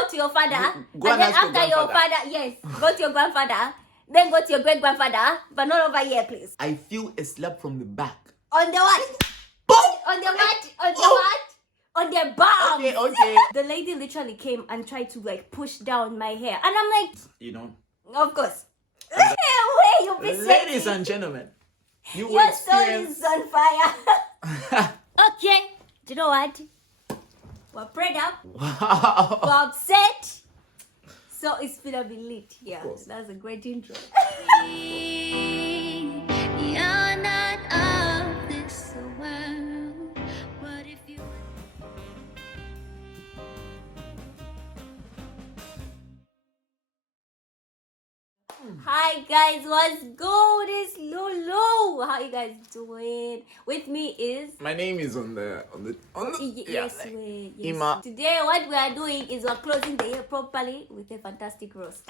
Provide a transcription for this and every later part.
go to your father, Go and then ask after your father, yes, go to your grandfather, then go to your great grandfather, but not over here, please. I feel a slap from the back. On the what? On the what? On the what? On the bum. Okay. The lady literally came and tried to like push down my hair, and I'm like, You know. of course. Hey, where you be Ladies sexy? and gentlemen, you will Your soul experience. is on fire. Okay. Do you know what? We're prayed up. Wow. We're upset. So it's gonna be lit. Yeah, course. that's a great intro. You're not of this world. What if you Hi guys, what's good? It's Lulu. How you guys doing? With me is My name is on the yes, like, yes. Ima. Today what we are doing is we're closing the year properly with a fantastic roast.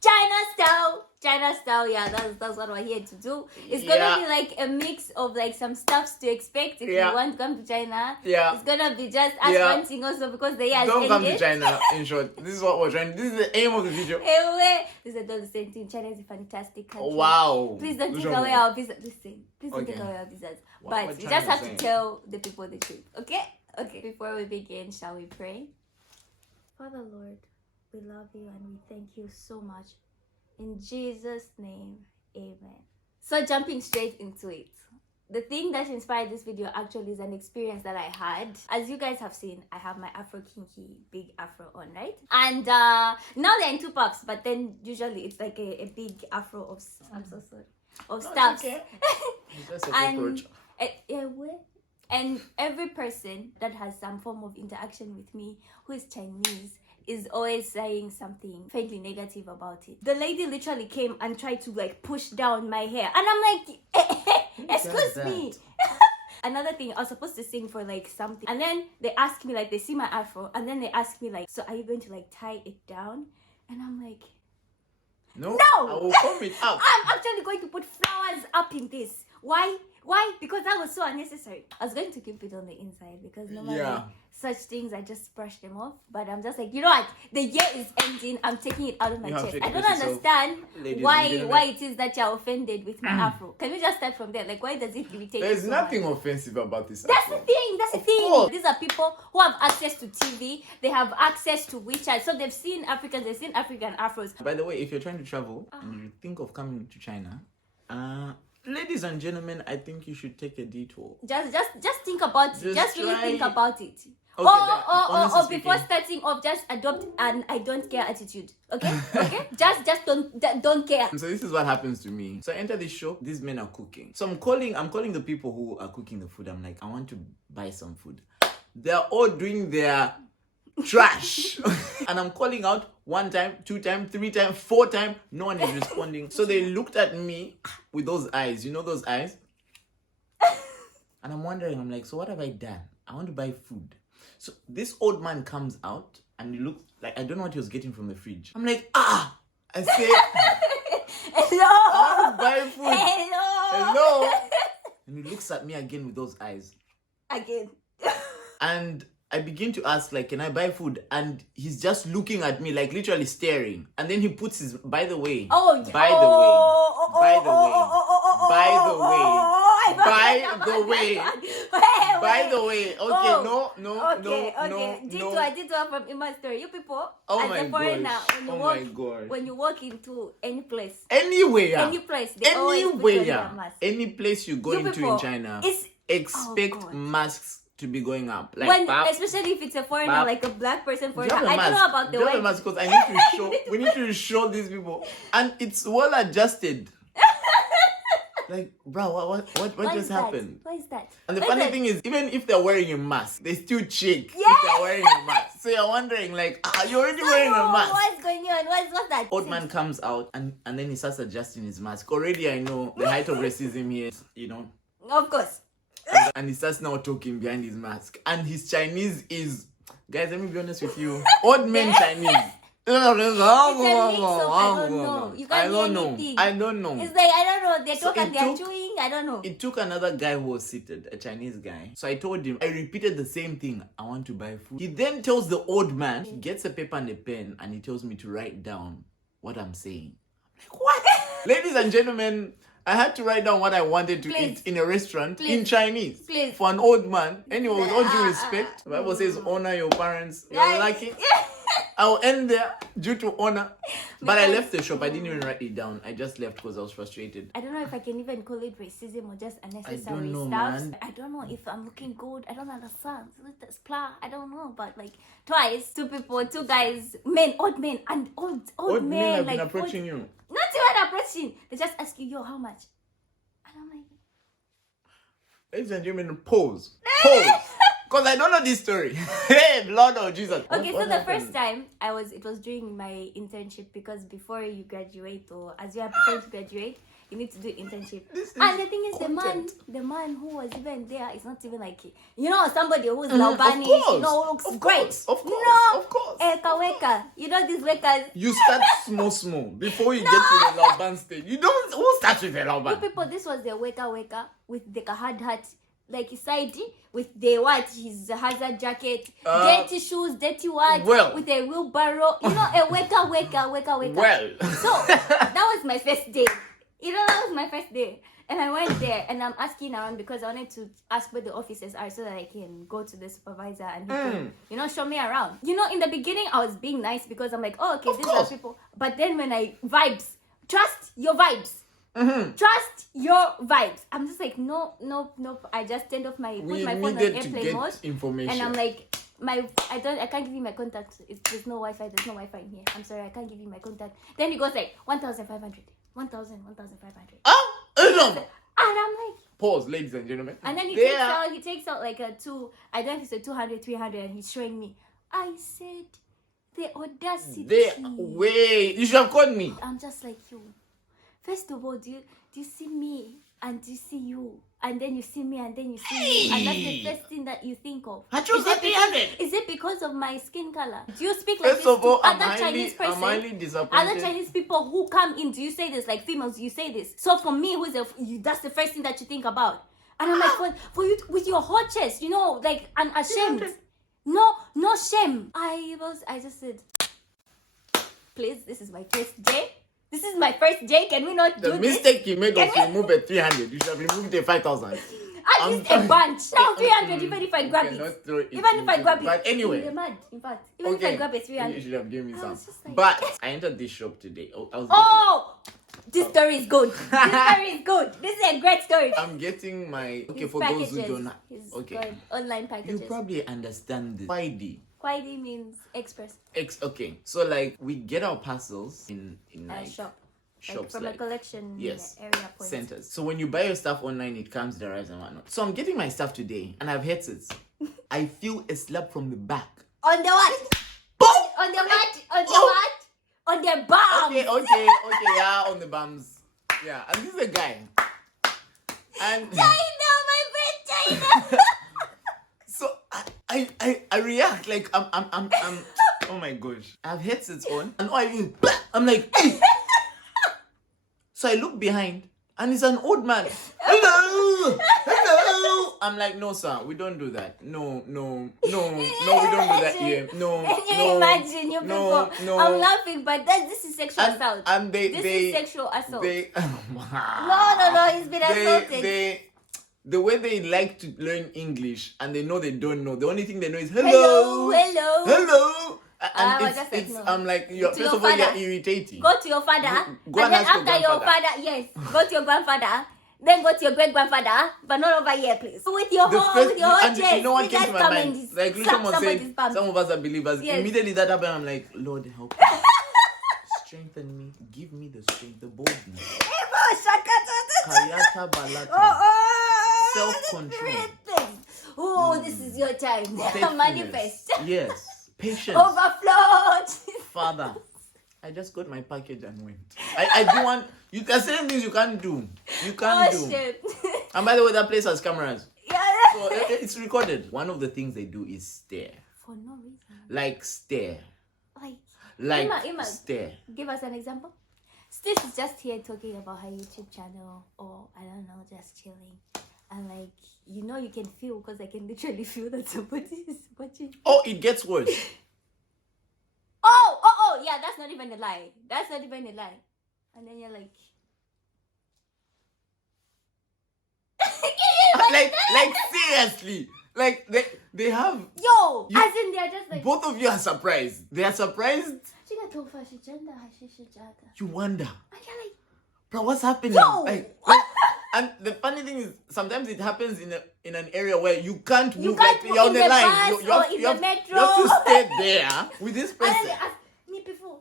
China style, yeah, that's what we're here to do. It's gonna be like a mix of like some stuffs to expect if you want to come to China. Yeah. It's gonna be just us ranting also because the year has Don't come to ended. China. In short, this is what we're trying. This is the aim of the video. Anyway, this is not the same thing. China is a fantastic country. Wow. Please don't take Lushomo. away our visas. Listen, please don't Okay. take away our visas. What But you China just have saying? to tell the people the truth. Okay? Okay. Before we begin, shall we pray? Father Lord, we love you and we thank you so much. In Jesus' name, amen. So jumping straight into it. The thing that inspired this video actually is an experience that I had. As you guys have seen, I have my Afro kinky big afro on, right? And now they're in two puffs, but then usually it's like a big afro of, I'm so sorry, of stuffs. Okay. It's just a And, cockroach. and every person that has some form of interaction with me who is Chinese is always saying something faintly negative about it. The lady literally came and tried to like push down my hair, and I'm like, excuse me. Another thing, I was supposed to sing for like something, and then they asked me, like, they see my afro, and then they asked me like, so are you going to like tie it down? And I'm like, No. no! I will comb it up. I'm actually going to put flowers up in this. Why? Because that was so unnecessary. I was going to keep it on the inside because normally such things I just brush them off. But I'm just like, you know what? The year is ending. I'm taking it out of my You have chest. to I don't express yourself, understand ladies and why gentlemen. it is that you're offended with my afro. Can we just start from there? Like, why does it irritate There's you so nothing much? offensive about this. That's the thing. That's the Of thing. course. These are people who have access to TV. They have access to WeChat. So they've seen Africans. They've seen African afros. By the way, if you're trying to travel and you think of coming to China, ladies and gentlemen, I think you should take a detour. Just think about it. Just really try- think about it. Okay, honestly Or before speaking. starting off, just adopt an I don't care attitude. Okay? Okay? just don't care. So this is what happens to me. So I enter this shop, these men are cooking. So I'm calling the people who are cooking the food. I'm like, I want to buy some food. They're all doing their trash. And I'm calling out 1 time, 2 times, 3 times, 4 times. No one is responding. So they looked at me with those eyes. You know those eyes? And I'm wondering, I'm like, so what have I done? I want to buy food. So this old man comes out and he looks like, I don't know what he was getting from the fridge. I'm like, I say, Hello. I want to buy food. Hello. And he looks at me again with those eyes. Again. And I begin to ask, like, can I buy food? And he's just looking at me, like, literally staring. And then he puts his, by the way, Detour from Ima's story. You people, Oh as my a foreigner, gosh. when you walk into any place, Anywhere, they always put on their mask. any place you go You into people, in China, it's- expect God. masks to be going up. Like, Especially if it's a foreigner, Bap. like a black person do you foreigner. have a I don't mask? know about the Do you have a way. mask? Because I need to show. We need to show these people, and it's well adjusted. Like, bro, what just happened? What is that? And the What is funny that? thing is, even if they're wearing a mask, they still check Yeah. if they're wearing a mask. So you're wondering, like, you're already wearing a mask. What's going on? What's that? Old man comes out and then he starts adjusting his mask. Already I know the height of racism here, you know. Of course. And he starts now talking behind his mask. And his Chinese is, guys, let me be honest with you, old men Chinese. know. You can't hear anything. I don't know. It's like, I don't know. They So talk and it they're took- chewing. I don't know. It took another guy who was seated, a Chinese guy. So I told him, I repeated the same thing. I want to buy food. He then tells the old man, he gets a paper and a pen, and he tells me to write down what I'm saying. I'm like, what? Ladies and gentlemen, I had to write down what I wanted to Please. eat in a restaurant Please. in Chinese. Please. For an old man. Anyway, with all due respect, the Bible says honor your parents. You're Yes. lucky. I'll end there due to honor. But I Because- left the shop. I didn't even write it down. I just left because I was frustrated. I don't know if I can even call it racism or just unnecessary know, stuff. man. I don't know if I'm looking good. I don't understand. I don't know. But like twice, two guys, men, old men, and old Old men, men have like been approaching old, you. not even approaching. They just ask you, yo, how much? And I'm like, Ladies and gentlemen, pause. Pause. Because I don't know this story. Hey, Lord of Jesus. okay, What so the happened? first time it was during my internship, because before you graduate or as you are preparing to graduate, you need to do internship. This is And the thing is, content. the man who was even there is not even like, somebody who's Of Laubanish, course. looks Of great. course. Of course. No, Of course. weka. You know these wekas. You start small before you get to the Lauban stage. You don't. Who starts with the You Lauban? people, this was the weka with the hard hat, like his side with the his hazard jacket, dirty shoes, dirty what, well. with a wheelbarrow. You know, a weka. Well. So that was my first day. That was my first day. And I went there and I'm asking around because I wanted to ask where the offices are so that I can go to the supervisor and he can, show me around. In the beginning I was being nice because I'm like, oh, okay, these course. are people. But then when trust your vibes. Trust your vibes. I'm just like, no. I just put We my phone on needed to airplane get mode. information. And I'm like, I can't give you my contact. There's no Wi-Fi. There's no Wi-Fi in here. I'm sorry, I can't give you my contact. Then he goes like 1,500, 1,500. Adam. And I'm like, Pause, ladies and gentlemen. and then he There- takes out like a two. I don't know if it's a 200, 300, and he's showing me. I said, the audacity. Wait, you should have called me. I'm just like you. First of all, do you see me and do you see you? And then you see me and then you see me. And that's the first thing that you think of. I chose that 300. Is it because of my skin color? Do you speak like First this of all, to I'm other Chinese person? highly disappointed. Other Chinese people who come in, do you say this? Like females, do you say this? So for me, that's the first thing that you think about. And I'm like, for you, with your hot chest, like unashamed. No shame. I just said, please, this is my first day. This is my first day. Can we not do The this? mistake you made was to remove a 300. You should have removed a 5,000. At least a bunch. No, 300, even if I grab You cannot it. throw it Even if I into- grab it. But anyway. In the mud, in fact. Even if I grab a You 300. should have given me I some. was just like- But I entered this shop today. Oh! This story is good. This story is good. This is a great story. I'm getting my... Okay, His for packages. those who don't... His Okay. good online You packages. probably understand this. Kwaidi. Kwaidi means express. Okay. So like we get our parcels in like Shop. Like shops from a collection yes, area point. centers. So when you buy your stuff online, it comes derived and whatnot. So I'm getting my stuff today and I've headsets. I feel a slap from the back. On the what? Boom! On the what? On the Oh. what? On the bum. Okay, yeah, on the bums. Yeah, and this is a guy. And China, my friend China. so I react like I'm oh my gosh. I have headsets on and I'm like hey. So I look behind and it's an old man. Hello. I'm like, no sir, we don't do that. No, we don't do that here. No. Can you imagine you people? I'm laughing, but this is sexual assault. And This is sexual assault. No, he's been assaulted. The way they like to learn English and they know they don't know. The only thing they know is hello. And just it's like, no. I'm like, you're, To first your of all, you're father. irritating. Go to your father. Go and and then ask your after your grandfather. father, yes, go to your grandfather. Then go to your great grandfather, but not over here, please. With your The whole, first, with your whole and chest, you know what came just to my come mind? and Like slap Lushomo somebody's said, bum. some of us are believers. Yes. Immediately that happened, I'm like, Lord help me. Strengthen me. Give me the strength, the boldness. Kayata balata. Self-control. Oh, this is your time. Faithfulness. Manifest. Yes. Patience. Overflowed. Father, I just got my package and went. I do want... There are certain things you can't do. You can't do. Shit. And by the way, that place has cameras. Yeah. So it's recorded. One of the things they do is stare. For no reason. Like stare. like Ima, stare. give us an example. Stitch is just here talking about her YouTube channel, or I don't know, just chilling. And like, you know, you can feel, because I can literally feel that somebody is watching. Oh, it gets worse. Oh, yeah, that's not even a lie. That's not even a lie. And then you're like, like seriously. Like they have yo, You- as in they're just like, both of you are surprised. They are surprised. You wonder, and you're like, bro, what's happening? yo, Like, and the funny thing is, sometimes it happens in an area where you can't move. can't like move you're on in the the line. bus You or have, in you have, the metro. you have to stay there with this and then person. they ask me before,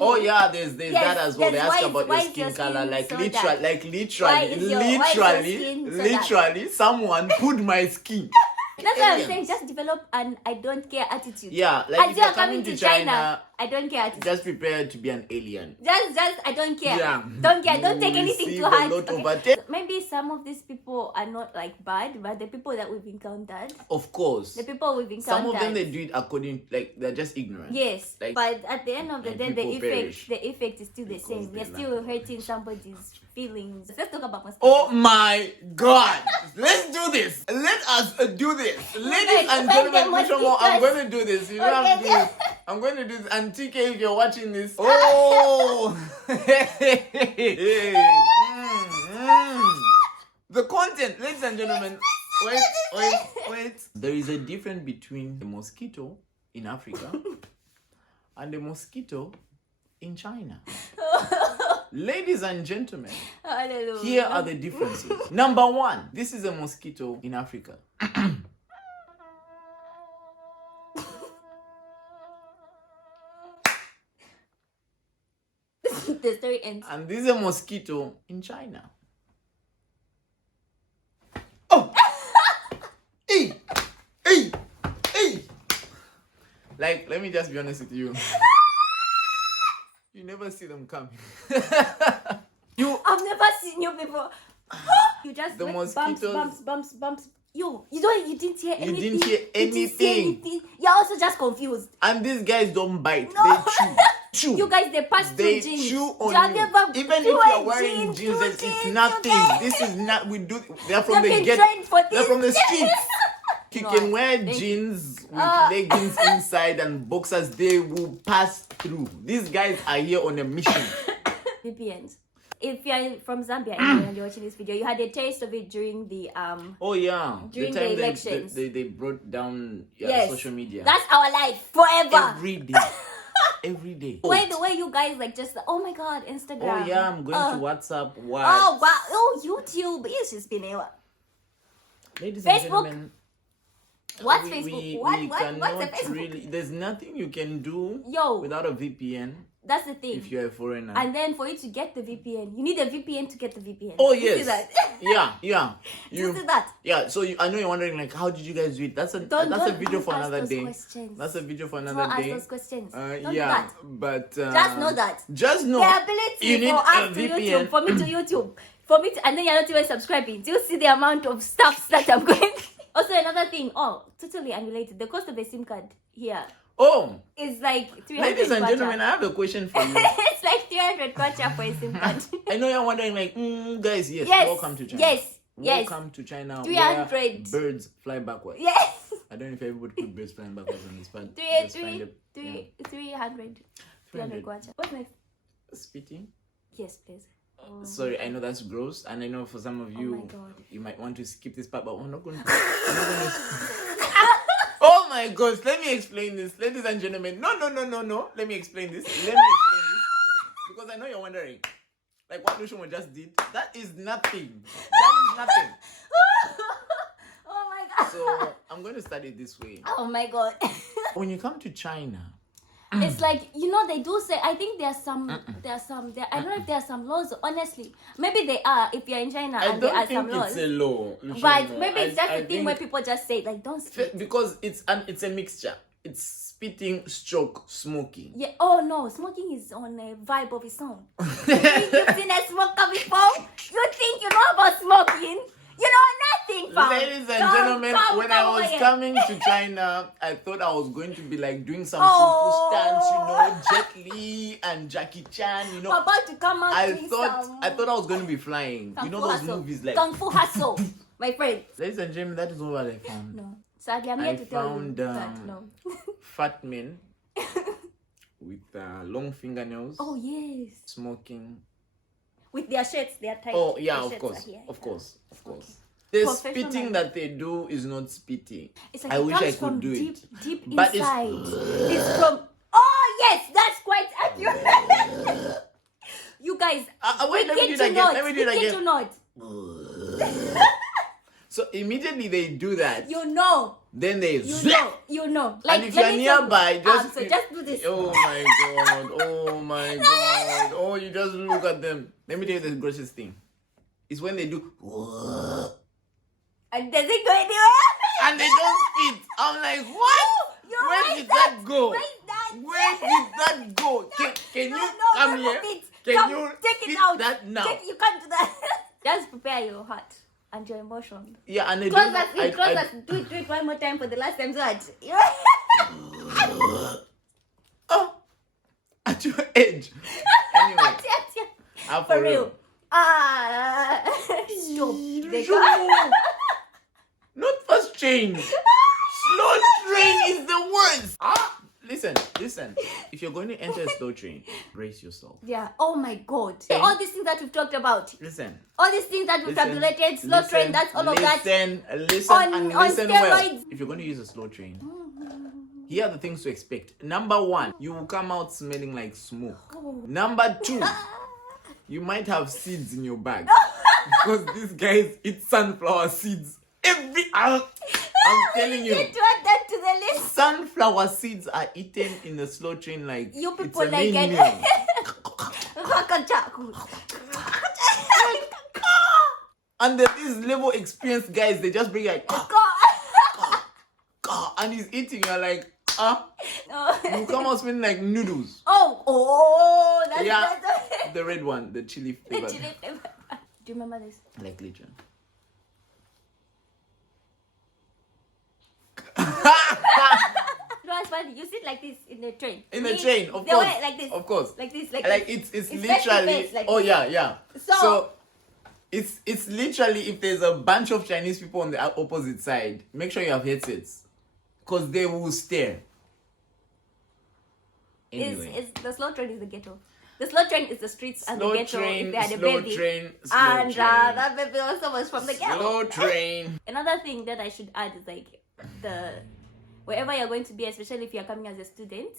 Oh yeah, there's Yes, that as well. They yes, ask why about is your your skin color, skin like so literally, dark? Why is your skin so dark? literally, someone put my skin. That's what I'm Aliens. saying. Just develop an I don't care attitude. Yeah, like As if you're you're coming to China, I don't care attitude. just prepare to be an alien. Just I don't care. Yeah. Don't care. You Don't take will anything receive to a heart. lot of Okay? attention. Maybe some of these people are not like bad, but the people that we've encountered, Of course, the people we've encountered, some of them they do it according, like they're just ignorant. yes, Like, but at the end of the and day, people perish the effect is still the because same. they We're still lack hurting somebody's feelings. Let's talk about mosquitoes. Oh my God! Let's do this. Let us do this, ladies and When gentlemen. the Lushomo, I'm mosquitoes- going to do this. You don't Okay, have to do this. I'm going to do this. And TK, if you're watching this, oh, the content, ladies and gentlemen. Wait. There is a difference between the mosquito in Africa and the mosquito in China. Ladies and gentlemen, Hallelujah. here are the differences. Number one, this is a mosquito in Africa. The story ends. And this is a mosquito in China. Oh! Hey! Like, let me just be honest with you. You never see them coming. I've never seen you before. You just The like mosquitoes- bumps. You didn't hear anything. didn't hear You didn't see anything. You're also just confused. And these guys don't bite. No. They chew. You guys, they pass They through jeans. chew on Have you. ever Even if through you're a wearing jean, jeans, through it's jeans, nothing. okay? This is not. They're from You've the been trained for They're this. from the streets. You No, can wear thank you. jeans with leggings inside and boxers. They will pass through. These guys are here on a mission. VPNs. If you're from Zambia and you're watching this video, you had a taste of it during the Oh yeah, During the time the elections. they brought down Yes. social media. That's our life forever. every day. Every day. The way you guys like just oh my god, Instagram. Oh yeah, I'm going to WhatsApp. What? Oh wow. Oh YouTube. It's just been a Ladies Facebook? and gentlemen. What's we- Facebook? we What's a cannot Facebook? really. There's nothing you can do Yo, without a VPN that's the thing. if you're a foreigner. And then for you to get the VPN, you need a VPN to get the VPN. Oh You see yes. that? Yeah. You see that? Yeah, so I know you're wondering like how did you guys do it? That's a Don't video for ask another those day. questions. That's a video for Don't another ask day. those questions. Don't do Yeah, that. but Just know that. Just know The ability you need for a us to VPN. YouTube, for me to YouTube, for me to, and then you're not even subscribing. Do you see the amount of stuff that I'm going? Also, another thing. Oh, totally unrelated. The cost of a SIM card here Oh, is like 300. ladies and kwacha. gentlemen, I have a question for you. It's like 300 kwacha for a SIM card. I know you're wondering like, guys, yes, Yes. welcome to China. Yes. Welcome to China. 300. Where birds fly backwards. Yes. I don't know if everybody put birds flying backwards on this part. 300. 300 300. kwacha. What's next? Spitting. Yes, please. Oh. Sorry, I know that's gross, and I know for some of Oh you, my God. you might want to skip this part, but we're not going to. Oh my gosh, let me explain this, ladies and gentlemen. No. Let me explain this. Because I know you're wondering, like what Lushomo just did. That is nothing. Oh my god. So I'm going to start it this way. Oh my god. When you come to China, It's like, you know, they do say, I think I don't know if there are some laws, honestly. Maybe they are if you're in China I and there don't are some think laws. it's a law. But Lushomo. maybe it's just I a thing where people just say, like, don't spit. because it's a mixture. It's spitting, stroke, smoking. Yeah. Oh no, smoking is on a vibe of its own. You think you've seen a smoker before? You think you know about smoking? You know nothing, fam. Ladies and Come, gentlemen, come, when come I was over here. coming to China, I thought I was going to be like doing some kung fu stunts, you know, Jet Li and Jackie Chan, you know. We're about to come out I doing thought some I thought I was going to be flying. Kung You know Fu those hustle. movies like Kung Fu hustle, my friend. Ladies and gentlemen, that is not what I found. No. Sadly, I'm I here to tell you found that no. fat men with long fingernails, Oh, yes. smoking. With their shirts, they are tight. Oh yeah, Their of shirts course, are here. of course, of course. Okay. The Professional. spitting that they do is not spitting. It's like I it wish comes I from could do deep, it. deep But inside. It's from. Oh yes, that's quite accurate. You guys, Wait, let me do it again. Let me do it Kid again. to not. So immediately they do that. You know. Then they You know. and if let you're me tell you. nearby, just so just do this. Oh my god! Oh my god! Oh, you just look at them. Let me tell you the grossest thing. It's when they do And does it go anywhere? and they don't spit. I'm like, what? Where did that go? Where is that? Where did that go? Can you come no, here? it. Can Come, you take spit it out? that now? You can't do that. Just prepare your heart and your emotions. Yeah, and they Close don't. us. Do it one more time for the last time. So that. Oh, at your age. Anyway, For real. Stop. They go. Not fast train. Slow train is the worst. Listen. If you're going to enter a slow train, brace yourself. Yeah. Oh my God. All these things that we've talked about. Listen. All these things that we've tabulated. Slow train. That's all of that. Listen On- and on listen well. steroids. If you're going to use a slow train, here are the things to expect. Number 1, you will come out smelling like smoke. Oh. Number 2, you might have seeds in your bag because these guys eat sunflower seeds every hour. I'm telling you. You need to add that to the list. Sunflower seeds are eaten in the slow train like You it's people a like main it. meal. And then these level experienced guys, they just bring like and he's eating. You're like, you come out smelling like noodles. Oh, that's Yeah, that's the red one, the chili the flavor. chili flavor. Do you remember this? Like lechon. No, it's funny. You sit like this in the train. In the Me, train, of they course. went like this. Of course. Like this. Like this. it's It's literally. face, like Oh this. yeah. So it's literally if there's a bunch of Chinese people on the opposite side, make sure you have headsets, cause they will stare. Anyway, it's the slow train is the ghetto. The slow train is the streets and slow the ghetto. train, If they had a slow baby. train, slow And train, that baby also was from the ghetto. slow train. Another thing that I should add is like the wherever you're going to be, especially if you're coming as a student,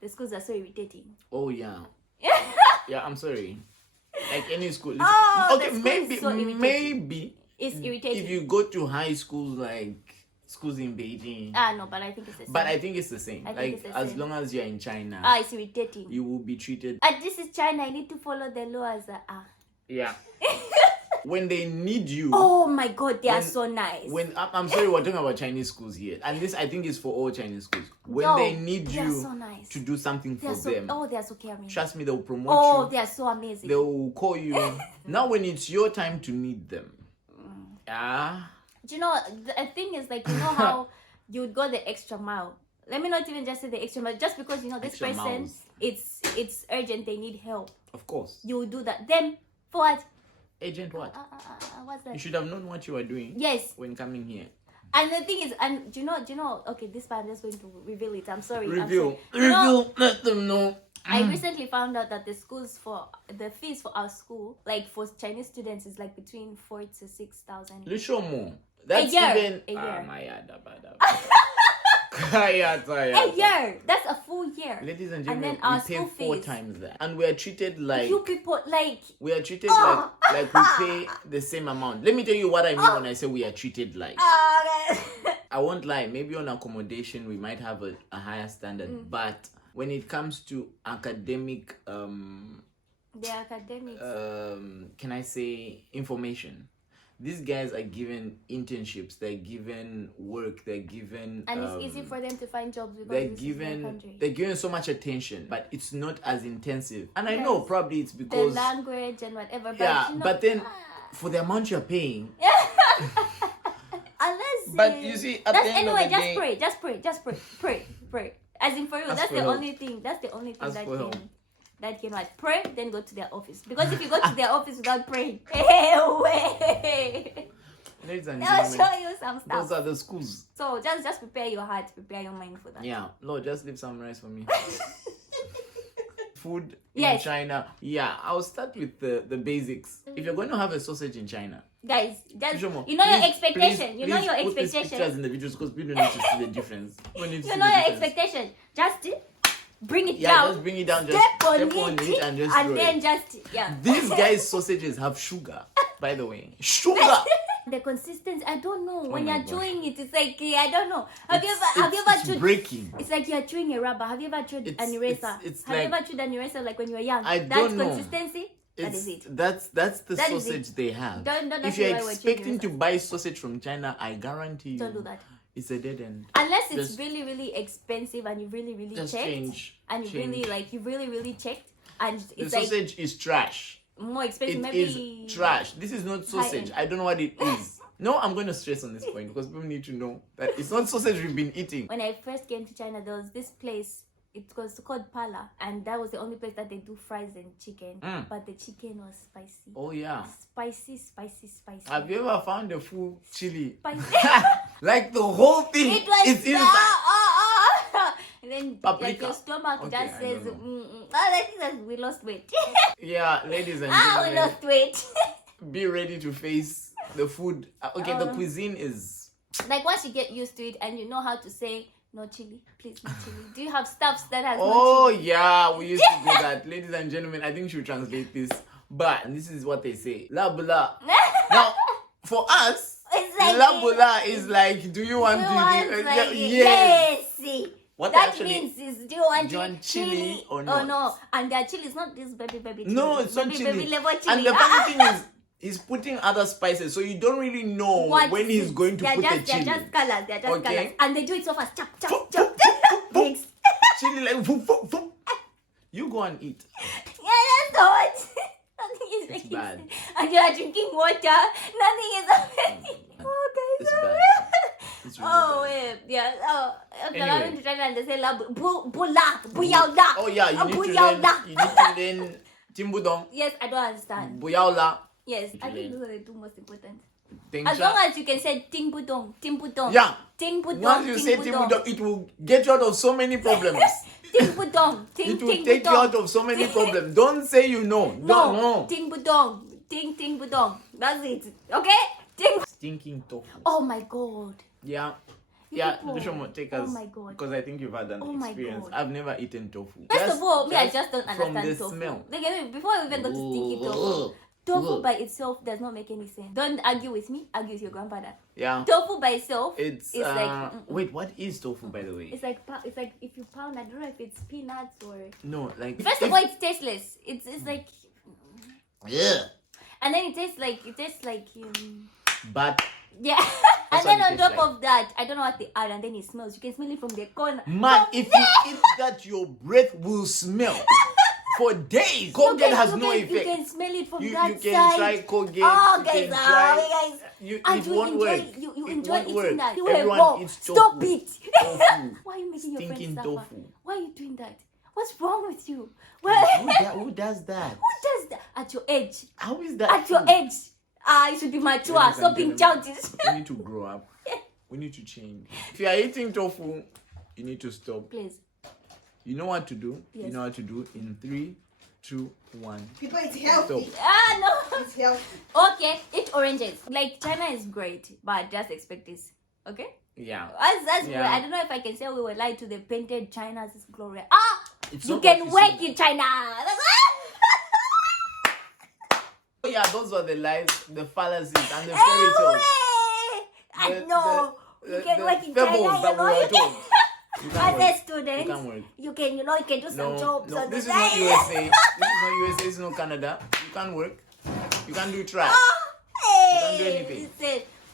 the schools are so irritating. Oh yeah. Yeah, I'm sorry. Like any school. Oh, okay, the school maybe is so irritating. maybe It's irritating. if you go to high schools like schools in Beijing. No, but I think it's the same. But I think it's the same. I think Like it's the as same. long as you're in China, It's irritating. you will be treated. This is China. I need to follow the laws. Yeah. When they need you. Oh my God, they are When- so nice. When I'm sorry, we're talking about Chinese schools here, and this I think is for all Chinese schools. When No, they need they are you so nice. to do something they for are so them, they are so caring. trust me, they'll promote Oh, you. they are so amazing. They will call you. Now, when it's your time to need them, Do you know the thing is like you know how you would go the extra mile. Let me not even just say the extra mile, just because you know this Extra person, miles. it's urgent. They need help. of course. You will do that. Then for what? Agent, what? What's that? You should have known what you were doing Yes. when coming here. And the thing is, and do you know? Okay, this part I'm just going to reveal it. I'm sorry. Reveal. You know, Let them know. I recently found out that the fees for our school, like for Chinese students, is like between 4,000 to 6,000. Lushomo. That's year. even. A year. My yada, A year. That's a full year. Ladies and And gentlemen, then our we pay school 4 fees. times that, and we are treated like You people like we are treated Oh. like we pay the same amount. Let me tell you what I mean when I say we are treated like. I won't lie. Maybe on accommodation we might have a higher standard, but when it comes to academic, the academics. can I say information? These guys are given internships. They're given work. They're given. And it's easy for them to find jobs because They're this is their given country. they're given so much attention, but it's not as intensive. And I Yes. know probably it's The because language and whatever. But yeah, you know, but then for the amount you're paying, Unless. But you see, at that's the end anyway. of the day, Just pray. As in for you, Ask that's for the help. only thing. That's the only thing Ask that for help. can what? Pray, then go to their office. Because if you go to their office without praying, hey, way. ladies and They'll gentlemen, show you some stuff. those are the schools. So just prepare your heart, prepare your mind for that. Yeah, Lord, just leave some rice for me. Food Yes. in China. Yeah, I'll start with the basics. If you're going to have a sausage in China, Guys, just Lushomo, you know your please- expectation. You know please your put these expectation. pictures in the videos because people need to see the difference. People need to You see know the your difference. expectation. Just bring it Yeah, down. just bring it down. Just Step on step on it and just throw then it. just yeah. These guys' sausages have sugar, by the way. Sugar. The consistency, I don't know. When my you're God. chewing it, it's like I don't know. Have you ever It's chewed? breaking. It's like you're chewing a rubber. Have you ever chewed It's- an eraser? it's Have you like- ever chewed an eraser like when you were young? I That don't know. consistency. That is it. That's the That is sausage it. they have. Don't If ask you're me why we're expecting to chewing buy sausage from China, I guarantee you, Don't do that. it's a dead end. Unless it's Just- really, really expensive and you really, really Just checked. change. And you change. really like you really, really checked. And The it's like sausage is trash. more expensive. It maybe is trash. This is not sausage. High-end. I don't know what it is. No, I'm going to stress on this point because people need to know that it's not sausage we've been eating. When I first came to China, there was this place. It was called Pala, and that was the only place that they do fries and chicken. Mm. But the chicken was spicy. Oh yeah. Spicy. Have you ever found a full chili? Spicy. Like the whole thing. It was it's inside. And then Paprika. like your stomach Okay, just I says, don't I think that we lost weight. Yeah, ladies and We gentlemen, lost weight. be ready to face the food. Okay, the cuisine is. Like once you get used to it and you know how to say no chili, please no chili. Do you have stuffs that has Oh no chili? yeah, we used to do that, ladies and gentlemen. I think she should translate this, but this is what they say: la bula. Now, for us, It's like la bula is like, do you want do you to? want, like, Yes. yes. What That actually? means is do you want, Do you want chili or not? Oh no, and their chili is not this baby chili. No, it's not chili. Baby level chili. And the funny thing is, he's putting other spices, so you don't really know What when is he's it? going to They're put just, the chili. They're just colors. They're just Okay. colors, and they do it so fast. Chop. Mix. Chili like voop, voop, voop. You go and eat. Yeah, that's not. Nothing is It's making bad. sense. And you are drinking water. Nothing is happening. Oh, guys. It's bad. It's really Oh, bad. wait. Yeah. Oh, okay. Anyway. I'm going to try and they say la buyao la. Oh yeah, you need to Buyao la. learn. You need to learn timbudong, Yes, I don't understand. buyaola, Yes, I learn. think those are the two most important. tengsha. As long as you can say ting budong. Yeah. Ting budong. Once you say timbudong, it will get you out of so many problems. Ting budong. Ting It will ting take you budong. out of so many problems. Don't say you know. Don't No, know. ting budong. Ting budong. That's it. Okay? Ting. Stinking tofu. Oh my god. Yeah. You Yeah, people. Lushomo, take Oh us. my God. Because I think you've had an Oh my experience. God. I've never eaten tofu. First of all, I just don't from understand the tofu. smell. Like, I mean, before we even go to stinky tofu, tofu by itself does not make any sense. Don't argue with me. Argue with your grandfather. Yeah. Tofu by itself, It's like wait, what is tofu by the way? it's like if you pound. I don't know if it's peanuts or. No, like First of all, it's tasteless. It's like, yeah. and then it tastes like But yeah. That's And then what on it top tastes of that, I don't know what they add, and then it smells. You can smell it from the corner. man, if you eat that, your breath will smell for days. Colgate has no You effect. can smell it from You that can side. try Colgate. Oh, you guys, can try, guys. And it you won't enjoy, work. you It enjoy won't eating work. that. You Everyone will go. eats Stop tofu. it. Tofu. Why are you making your friends Stinking suffer? tofu. Why are you doing that? What's wrong with you? Well, Who does that? who does that at your age? How is that? At your food? age, you should be mature. Ladies and Stop being gentlemen, childish. We need to grow up. We need to change. If you are eating tofu, you need to stop. Please. You know what to do. Yes. You know what to do in 3, 2, 1. People, it's healthy. Stop. No. It's healthy. Okay, eat oranges. Like China is great, but just expect this. Okay? Yeah. That's Yeah. great. I don't know if I can say we were lied to the painted China's is glorious. It's You not can what work see. in China. Oh yeah, those were the lies, the fallacies, and the fairy tales. I The- know. the- You can the work in fables China, that you know. we were You can. told. You can't As a work. student, You can't work. you can, you can do some jobs No, on this the is not side. USA. This is not USA. This is not Canada. You can't work. You can't do trash. Hey, can't do anything.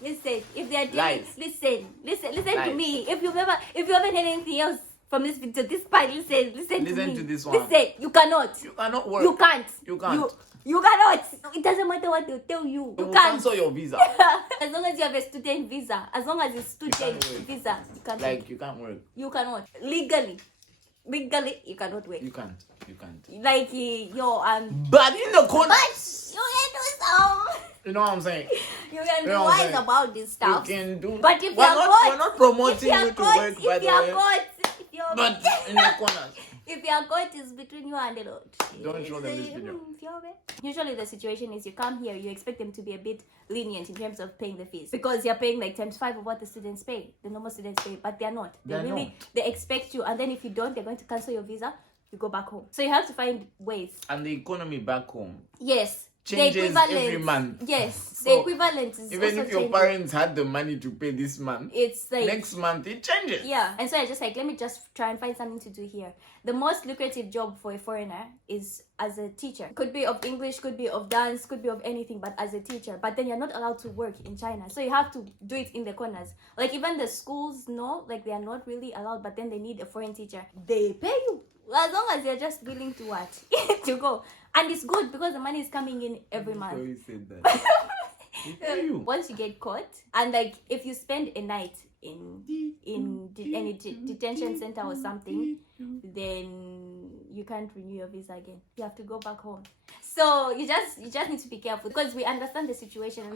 Listen. If they are doing, Lies. listen to Lies. me. If you haven't heard anything else from this video, this part, listen to me. Listen to this one. Listen, you cannot. You cannot work. You can't. You can't. You cannot. It doesn't matter what they tell you. They You will can't. cancel your visa. As long as you have a student visa, as long as it's student work. visa, you can't. Like, you can't work. You cannot. Legally, you cannot work. You can't. You can't. Like yo, But in the corner, but you can do some. you know what I'm saying? You can be You know what I'm wise saying? about this stuff. You can do. But if we're you're not, caught, we're not promoting if you're you to caught, work, if by the you're way. caught, if you're But in the corners. if you're caught, it's between you and the Lord. Don't show them this video. Usually the situation is you come here, you expect them to be a bit lenient in terms of paying the fees because you're paying like times 5 of what the students pay, the normal students pay, but they're not. They expect you, and then if you don't, they're going to cancel your visa. You go back home. So you have to find ways. And the economy back home Yes. changes every month. Yes. So the equivalent is even also if your changing. parents had the money to pay this month, It's like next month it changes. yeah. And so I just like, let me just try and find something to do here. The most lucrative job for a foreigner is as a teacher. Could be of English, could be of dance, could be of anything, but as a teacher. But then you're not allowed to work in China. So you have to do it in the corners. Like even the schools know, like they are not really allowed, but then they need a foreign teacher. They pay you. As long as you're just willing to what? To go. And it's good because the money is coming in every month. So you said that. They pay you. Once you get caught, and like if you spend a night in any detention center or something, then you can't renew your visa again. You have to go back home. So you just need to be careful because we understand the situation. And